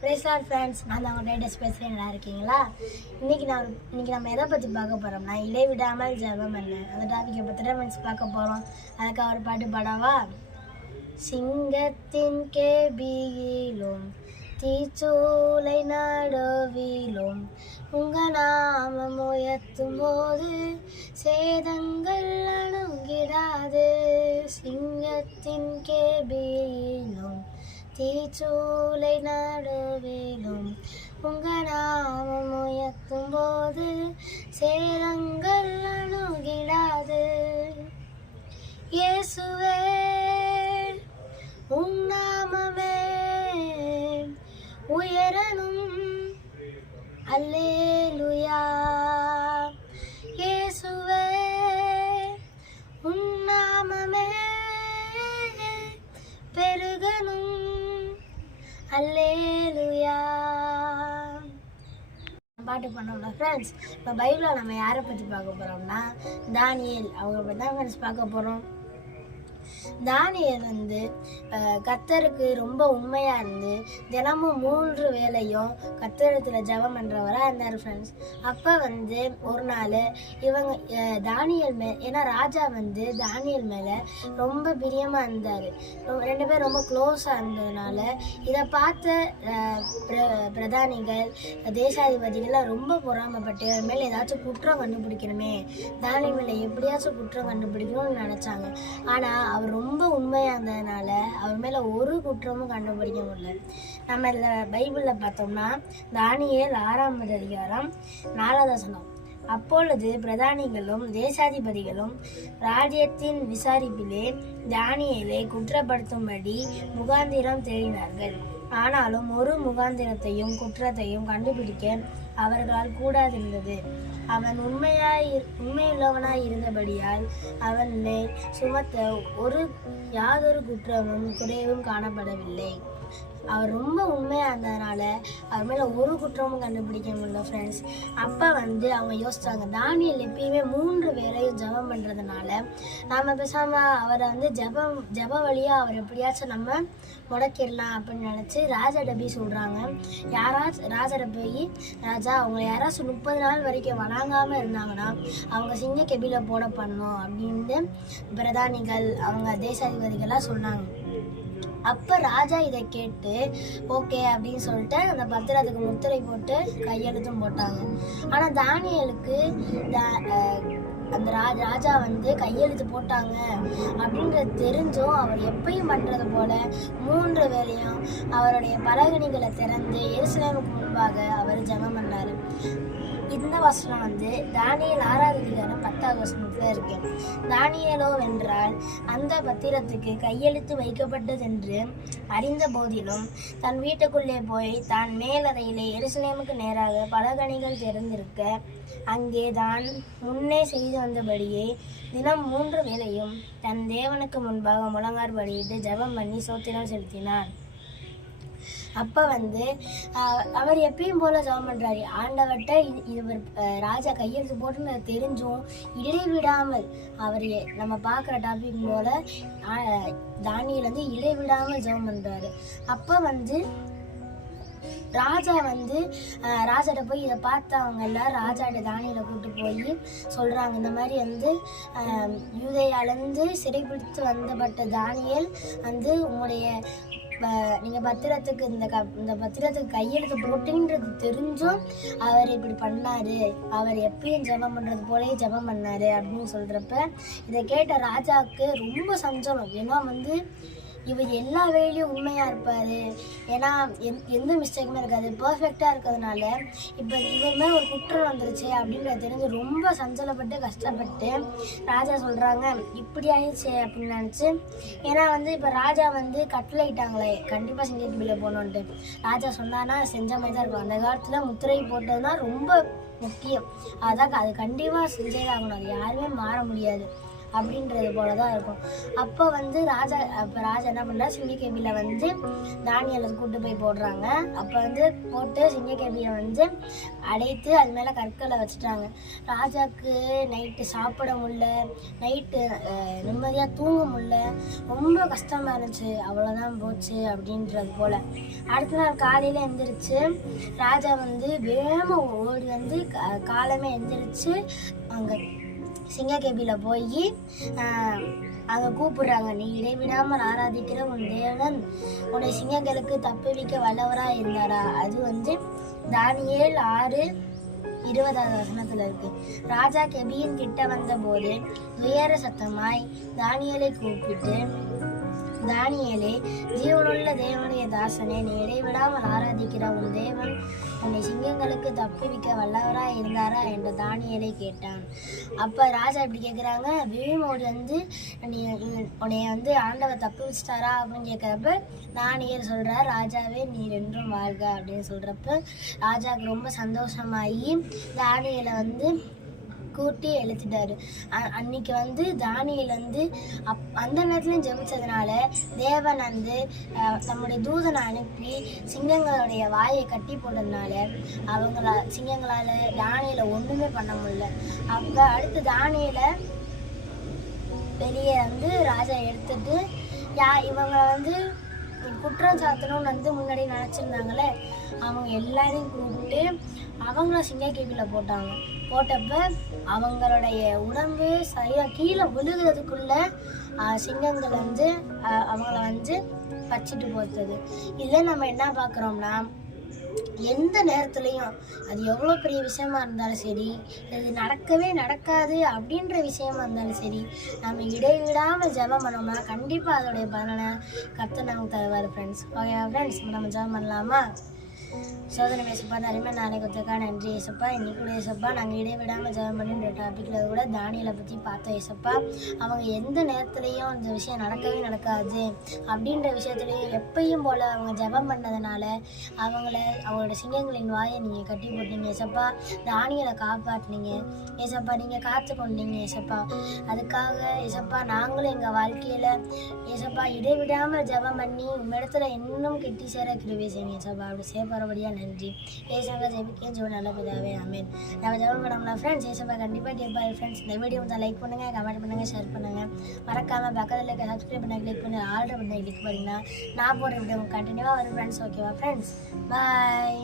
பிரேஸ்லாட் friends நான் தான் உங்கள் டேட்டஸ் பேசுகிறேன் நல்லா இருக்கீங்களா? இன்றைக்கி நான் இன்னைக்கு நம்ம எதை பற்றி பார்க்க போகிறோம்னா இடைவிடாமல் ஜபம் என்ன? அந்த டாபிக்கை பற்றி தான் ஃப்ரெண்ட்ஸ் பார்க்க போகிறோம் அதுக்கு ஒரு பாட்டு படவா? சிங்கத்தின் கேபியிலும் தீச்சூளை நடுவிலும் உங்கள் நாமம் உயர்த்தும் போது சேதங்கள் அணுங்கிடாது சிங்கத்தின் கேபியிலும் தீச்சூளை நடுவிலும் உங்கள் நாமம் உயர்த்தும் போது சேதங்கள் அணுகிடாது. இயேசுவே உன் நாமமே உயரணும். அல்லே அல்லேலுயா பாட்டு பண்ணோம்ல ஃப்ரெண்ட்ஸ் இப்போ பைபிளில் நம்ம யாரை பற்றி பார்க்க போகிறோம்னா தானியல். அவங்க பற்றி தான் ஃப்ரெண்ட்ஸ் பார்க்க போகிறோம் தானியர் வந்து கத்தருக்கு ரொம்ப உண்மையாக இருந்து தினமும் மூன்று வேளையும் கத்தரத்தில் ஜெபம் பண்ணுறவராக இருந்தார் ஃப்ரெண்ட்ஸ் அப்போ வந்து ஒரு நாள் இவங்க தானியல் மே ஏன்னா ராஜா வந்து தானியல் மேலே ரொம்ப பிரியமாக இருந்தார். ரெண்டு பேரும் ரொம்ப க்ளோஸாக இருந்ததுனால இதை பார்த்த பிர- பிரதானிகள் தேசாதிபதிகள்லாம் ரொம்ப பொறாமைப்பட்டு அவர் மேலே ஏதாச்சும் குற்றம் கண்டுபிடிக்கணுமே தானியல் மேலே எப்படியாச்சும் குற்றம் கண்டுபிடிக்கணும்னு நினச்சாங்க. ஆனால் அவர் ரொம்ப உண்மையாக இருந்ததுனால அவர் மேலே ஒரு குற்றமும் கண்டுபிடிக்க முடியல. நம்ம இதில் பைபிளில் பார்த்தோம்னா தானியல் ஆறாம் அதிகாரம் நாலாவது வசனம். அப்பொழுது பிரதானிகளும் தேசாதிபதிகளும் ராஜ்யத்தின் விசாரிப்பிலே தானியலை குற்றப்படுத்தும்படி முகாந்திரம் தேடினார்கள். ஆனாலும் ஒரு முகாந்திரத்தையும் குற்றத்தையும் கண்டுபிடிக்க அவர்களால் கூடாதிருந்தது. அவன் உண்மையாய் உண்மையுள்ளவனாய் இருந்தபடியால் அவன் மேல் சுமத்த ஒரு யாதொரு குற்றமும் குறைவும் காணப்படவில்லை. அவர் ரொம்ப உண்மையாக இருந்ததுனால அவர் மேலே ஒரு குற்றமும் கண்டுபிடிக்க முடியல ஃப்ரெண்ட்ஸ் அப்போ வந்து அவங்க யோசிச்சாங்க தானியல் எப்பயுமே மூன்று வேலையும் ஜெபம் பண்ணுறதுனால நாம் பேசாமல் அவரை வந்து ஜெபம் ஜெப வழியாக அவர் எப்படியாச்சும் நம்ம முடக்கிடலாம் அப்படின்னு நினச்சி ராஜா டபி சொல்கிறாங்க யாராச்சும் ராஜா போய் ராஜா அவங்க யாராச்சும் முப்பது நாள் வரைக்கும் வணங்காமல் இருந்தாங்கன்னா அவங்க சிங்க கெபியில் போட பண்ணணும் அப்படின்னு பிரதானிகள் அவங்க தேசாதிபதிகள்லாம் சொன்னாங்க. அப்போ ராஜா இதை கேட்டு ஓகே அப்படின்னு சொல்லிட்டு அந்த பத்திரத்துக்கு முத்திரை போட்டு கையெழுத்தும் போட்டாங்க. ஆனால் தானியலுக்கு தா- அந்த ரா ராஜா வந்து கையெழுத்து போட்டாங்க அப்படின்றது தெரிஞ்சும் அவர் எப்பயும் பண்ணுறது போல மூன்று வேலையும் அவருடைய பலகணிகளை திறந்து எருசலேமுக்கு முன்பாக அவர் ஜெபம் பண்ணார். இந்த வசனம் வந்து தானியல் ஆறாவது அதிகாரம் பத்தாவது வசனத்தில் இருக்கு. தானியலோ வென்றால் அந்த பத்திரத்துக்கு கையெழுத்து வைக்கப்பட்டதென்று அறிந்த போதிலும் தன் வீட்டுக்குள்ளே போய் தான் மேலறையிலே எருசலேமுக்கு நேராக பலகணிகள் திறந்திருக்க அங்கே தான் முன்னே செய்து வந்தபடியே தினம் மூன்று வேளையும் தன் தேவனுக்கு முன்பாக முழங்கார் படியிட்டு ஜெபம் பண்ணி சோத்திரம் செலுத்தினார் அப்போ வந்து அவர் எப்பயும் போல ஜெபம் பண்ணுறாரு ஆண்டவர்கிட்ட இவர் ராஜா கையெழுத்து போட்டுன்னு தெரிஞ்சும் இடைவிடாமல் அவர் நம்ம பார்க்குற டாபிக் போல தானியில் வந்து இடைவிடாமல் ஜெபம் பண்ணுறாரு அப்போ வந்து ராஜா வந்து ராஜாட்ட போய் இதை பார்த்தவங்க எல்லாம் ராஜாட்ட தானியில் கூட்டு போய் சொல்கிறாங்க இந்த மாதிரி வந்து யூதையாலேருந்து சிறைப்பிடித்து வந்தப்பட்ட தானியல் வந்து உங்களுடைய நீங்கள் பத்திரத்துக்கு இந்த க இந்த பத்திரத்துக்கு கையெழுத்து போட்டுன்றது தெரிஞ்சும் அவர் இப்படி பண்ணாரு. அவர் எப்பயும் ஜெபம் பண்ணுறது போலயே ஜெபம் பண்ணாரு அப்படின்னு சொல்கிறப்ப இதை கேட்ட ராஜாவுக்கு ரொம்ப சஞ்சலம். ஏன்னா வந்து இவர் எல்லா வேலையும் உண்மையாக இருப்பார். ஏன்னா எந்- எந்த மிஸ்டேக்குமே இருக்காது. பர்ஃபெக்டாக இருக்கிறதுனால இப்போ இவர் மேல ஒரு குற்றம் வந்துருச்சு அப்படின்றது தெரிஞ்சு ரொம்ப சஞ்சலப்பட்டு கஷ்டப்பட்டு ராஜா சொல்கிறாங்க இப்படி ஆயிடுச்சு அப்படின்னு நினச்சி. ஏன்னா வந்து இப்போ ராஜா வந்து கட்டளையிட்டாங்களே கண்டிப்பாக சிங்கக்கபில போகணுன்ட்டு ராஜா சொன்னான்னா செஞ்ச மாதிரி தான் இருக்கும். அந்த காலத்தில் முத்திரை போட்டதுனா ரொம்ப முக்கியம். அதான் அது கண்டிப்பாக செஞ்சே தான் ஆகணும். அது யாருமே மாற முடியாது. அப்படின்றது போல தான் இருக்கும். அப்போ வந்து ராஜா அப்போ ராஜா என்ன பண்ணுறா சிங்கக்கேபியில் வந்து தானியலை கூட்டு போய் போடுறாங்க. அப்போ வந்து போட்டு சிங்கக்கேபியை வந்து அடைத்து அது மேலே கற்களை வச்சுட்டாங்க. ராஜாவுக்கு நைட்டு சாப்பிட முடியல நைட்டு நிம்மதியாக தூங்க முடியல. ரொம்ப கஷ்டமாக இருந்துச்சு. அவ்வளோதான் போச்சு அப்படின்றது போல். அடுத்த நாள் காலையில் எழுந்திரிச்சு ராஜா வந்து வேகமாக ஓடி வந்து காலமே எந்திரிச்சு அங்கே சிங்கக்கேபியில் போய் அங்கே கூப்பிடுறாங்க. நீ இடைவிடாமல் ஆராதிக்கிற உன் தேவன் உன்னை சிங்கங்களுக்கு தப்புவிக்க வல்லவராக இருந்தாரா? அது வந்து தானியேல் ஆறு இருபதாவது வசனத்துல இருக்கு. ராஜா கெபியின் கிட்ட வந்தபோது துயர சத்தமாய் தானியலை கூப்பிட்டு தானியலே ஜீவனுள்ள தேவனுடைய தாசனே நீ இடைவிடாமல் ஆராதிக்கிற உன் தேவன் உன்னை சிங்கங்களுக்கு தப்புவிக்க வல்லவரா இருந்தாரா? என்று தானியலை கேட்டான். அப்போ ராஜா இப்படி கேட்குறாங்க பீமோடு வந்து நீ நீ- உன்னைய வந்து ஆண்டவர் தப்பு வச்சிட்டாரா? அப்படின்னு கேட்குறப்ப தானியல் சொல்கிறார் ராஜாவே நீ என்றும் வாழ்க அப்படின்னு சொல்கிறப்ப ராஜாவுக்கு ரொம்ப சந்தோஷமாகி தானியலை வந்து கூட்டி எழுத்துட்டாரு. அ- அன்னைக்கு வந்து தானியில் வந்து அப் அந்த நேரத்துலையும் ஜெபிச்சதுனால தேவன் வந்து தம்முடைய தூதனை அனுப்பி சிங்கங்களுடைய வாயை கட்டி போட்டதுனால அவங்கள சிங்கங்களால் தானியலை ஒன்றுமே பண்ண முடியல. அப்போ அடுத்து தானியில் வெளியே வந்து ராஜா எடுத்துட்டு யா இவங்களை வந்து குற்றம் சாத்தணும்னு வந்து முன்னாடி நினச்சிருந்தாங்களே அவங்க எல்லாரையும் கூப்பிட்டு அவங்கள சிங்கக்கேபியில் போட்டாங்க. போட்டப்ப அவங்களுடைய உடம்பு சரியாக கீழே விழுகிறதுக்குள்ள சிங்கங்கள் வந்து அவங்கள வந்து பச்சிட்டு போத்தது. இதில் நம்ம என்ன பார்க்குறோம்னா எந்த நேரத்துலையும் அது எவ்வளோ பெரிய விஷயமா இருந்தாலும் சரி இது நடக்கவே நடக்காது அப்படின்ற விஷயமா இருந்தாலும் சரி நம்ம இடைவிடாமல் ஜெபம் பண்ணோம்னா கண்டிப்பாக அதோடைய பலனை கற்று நமக்கு தருவார் ஃப்ரெண்ட்ஸ் ஓகே ஃப்ரெண்ட்ஸ் நம்ம ஜெபம் பண்ணலாமா? சோதனை பேசப்பா நிறைய நாளைக்கு ஒத்துக்கா நன்றி ஏசப்பா. இன்னைக்கு கூட ஏசப்பா நாங்கள் இடைவிடாமல் ஜெபம் பண்ணின்ற டாப்பிக்கில் கூட தானியலை பற்றி பார்த்தோம் ஏசப்பா. அவங்க எந்த நேரத்துலையும் இந்த விஷயம் நடக்கவே நடக்காது. அப்படின்ற விஷயத்துலையும் எப்பயும் போல் அவங்க ஜெபம் பண்ணதுனால அவங்கள அவங்களோட சிங்கங்களின் வாயை நீங்கள் கட்டி போட்டீங்க ஏசப்பா. தானியலை காப்பாற்றினீங்க ஏசப்பா நீங்கள் காத்து கொண்டீங்க ஏசப்பா. அதுக்காக ஏசப்பா நாங்களும் எங்கள் வாழ்க்கையில் ஏசப்பா இடைவிடாமல் ஜெபம் பண்ணி உங்களிடத்துல இன்னும் கெட்டி சேர கிருவே செய்யுங்க ஏசப்பா. அப்படி மறுபடியாக நன்றி. ஏசப்பா ஜெபிக்க ஜோ நல்ல பிதாவே ஆமேன். நம்ம ஜெபம் பண்ணோம்னா ஃப்ரெண்ட்ஸ் ஏசப்பா கண்டிப்பாக கேட்பாரு ஃப்ரெண்ட்ஸ் இந்த வீடியோ வந்து லைக் பண்ணுங்கள் கமெண்ட் பண்ணுங்கள் ஷேர் பண்ணுங்கள் மறக்காமல் பக்கத்தில் இருக்க சப்ஸ்கிரைப் பண்ண கிளிக் பண்ணி ஆர்டர் பண்ண கிளிக் பண்ணிங்கன்னா நான் போடுற வீடியோ கண்டினியூவாக வரும் ஃப்ரெண்ட்ஸ் ஓகேவா ஃப்ரெண்ட்ஸ் பாய்